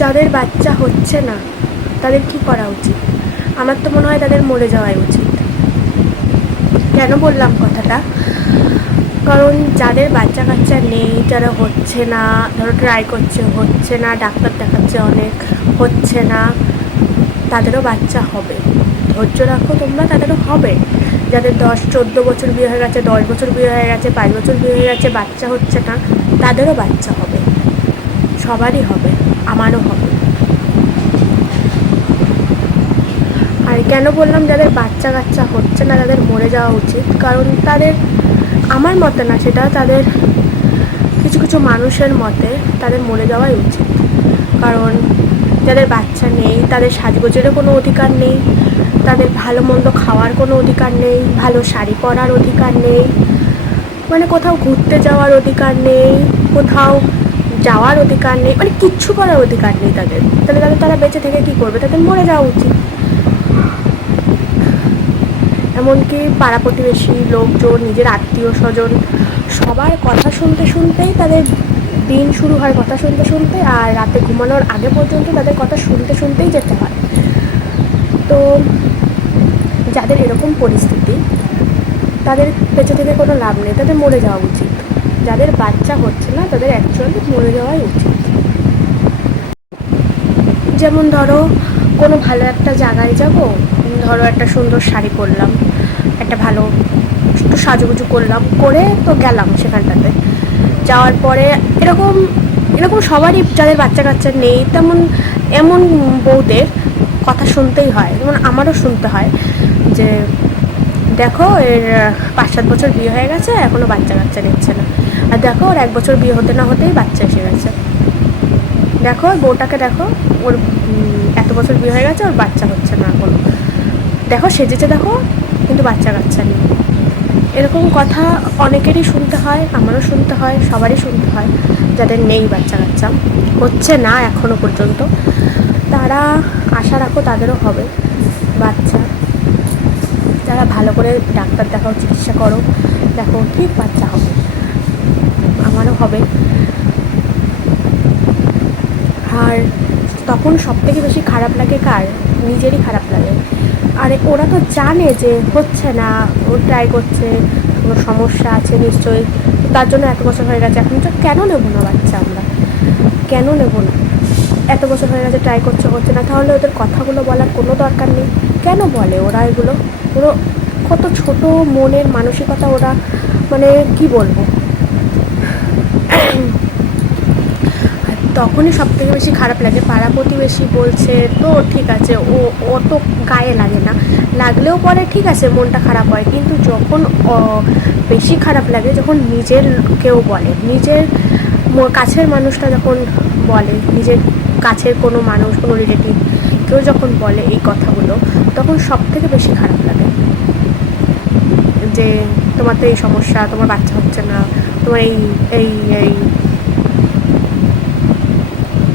যাদের বাচ্চা হচ্ছে না, তাদের কি করা উচিত? আমার তো মনে হয় তাদের মরে যাওয়াই উচিত। কেন বললাম কথাটা? কারণ যাদের বাচ্চা কাচ্চা নেই, যারা হচ্ছে না, ধরো ট্রাই করছে, হচ্ছে না, ডাক্তার দেখাচ্ছে অনেক, হচ্ছে না, তাদেরও বাচ্চা হবে। ধৈর্য রাখো তোমরা, তাদেরও হবে। যাদের দশ, চোদ্দ বছর বিয়ে হয়ে গেছে, দশ বছর বিয়ে হয়ে গেছে, পাঁচ বছর বিয়ে হয়ে গেছে, বাচ্চা হচ্ছে না, তাদেরও বাচ্চা হবে। সবারই হবে, আমারও হবে। আর কেন বললাম যাদের বাচ্চা কাচ্চা হচ্ছে না, তাদের মরে যাওয়া উচিত? কারণ তাদের, আমার মতে না, সেটা তাদের কিছু কিছু মানুষের মতে তাদের মরে যাওয়াই উচিত। কারণ যাদের বাচ্চা নেই, তাদের সাজগোজেরও কোনো অধিকার নেই, তাদের ভালো মন্দ খাওয়ার কোনো অধিকার নেই, ভালো শাড়ি পরার অধিকার নেই মানে কোথাও ঘুরতে যাওয়ার অধিকার নেই, কোথাও যাওয়ার অধিকার নেই মানে কিচ্ছু করার অধিকার নেই তাদের। তাহলে তাদের তারা বেঁচে থেকে কী করবে? তাদের মরে যাওয়া উচিত। এমনকি পাড়া প্রতিবেশী লোকজন, নিজের আত্মীয় স্বজন, সবার কথা শুনতে শুনতেই তাদের দিন শুরু হয় কথা শুনতে শুনতে, আর রাতে ঘুমানোর আগে পর্যন্ত তাদের কথা শুনতে শুনতেই যেতে হয়। তো যাদের এরকম পরিস্থিতি, তাদের বেঁচে থেকে কোনো লাভ নেই, তাদের মরে যাওয়া উচিত। যাদের বাচ্চা হচ্ছে না, তাদের অ্যাকচুয়ালি মরে যাওয়াই উচিত। যেমন ধরো, কোনো ভালো একটা জায়গায় যাব ধরো একটা সুন্দর শাড়ি পরলাম, একটা ভালো একটু সাজুগুজু করলাম, করে তো গেলাম সেখানটাতে। যাওয়ার পরে এরকম এরকম সবারই যাদের বাচ্চা কাচ্চা নেই, তেমন এমন বউদের কথা শুনতেই হয়। যেমন আমারও শুনতে হয় যে দেখো, এর পাঁচ সাত বছর বিয়ে হয়ে গেছে এখনও বাচ্চা কাচ্চা নিচ্ছে না। আর দেখো, ওর এক বছর বিয়ে হতে না হতেই বাচ্চা এসে গেছে। দেখো বউটাকে দেখো, ওর এত বছর বিয়ে হয়ে গেছে, ওর বাচ্চা হচ্ছে না এখনও। দেখো, সেজেছে দেখো, কিন্তু বাচ্চা কাচ্চা নেই। এরকম কথা অনেকেরই শুনতে হয়, আমারও শুনতে হয়, সবারই শুনতে হয়, যাদের নেই বাচ্চা কাচ্চা। হচ্ছে না এখনও পর্যন্ত। তারা আশা রাখো তাদেরও হবে। বাচ্চা তারা ভালো করে ডাক্তার দেখাও, চিকিৎসা করো, দেখো ঠিক বাচ্চা হবে। আমারও হবে। আর তখন সব থেকে বেশি খারাপ লাগে কার? নিজেরই খারাপ লাগে। আরে ওরা তো জানে যে হচ্ছে না, ও ট্রাই করছে, কোনো সমস্যা আছে নিশ্চয়ই, তার জন্য এত বছর হয়ে গেছে। এখন তো কেন নেব না বাচ্চা আমরা? কেন নেব না? এত বছর হয়ে গেছে ট্রাই করছে হচ্ছে না, তাহলে ওদের কথাগুলো বলার কোনো দরকার নেই। কেন বলে ওরা এগুলো? ওরা কত ছোট মনের মানসিকতা ওরা মানে কি বলব? তখনই সব থেকে বেশি খারাপ লাগে, পাড়া প্রতিবেশী বলছে, তো ঠিক আছে, ও অত গায়ে লাগে না। লাগলেও পরে ঠিক আছে, মনটা খারাপ হয়। কিন্তু যখন বেশি খারাপ লাগে, যখন নিজের কেউ বলে, নিজের কাছের মানুষটা যখন বলে, নিজের কাছের কোনো মানুষ, কোনো রিলেটিভ কেউ যখন বলে এই কথাগুলো, তখন সব থেকে বেশি খারাপ লাগে। যে তোমার তো এই সমস্যা, তোমার বাচ্চা হচ্ছে না, তোমার এই এই এই।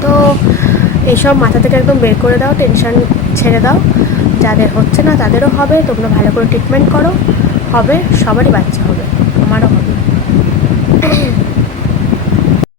তো এইসব মাথা থেকে একদম বের করে দাও টেনশন ছেড়ে দাও। যাদের হচ্ছে না, তাদেরও হবে, তোমরা ভালো করে ট্রিটমেন্ট করো। হবে, সবারই বাচ্চা হবে, আমারও হবে।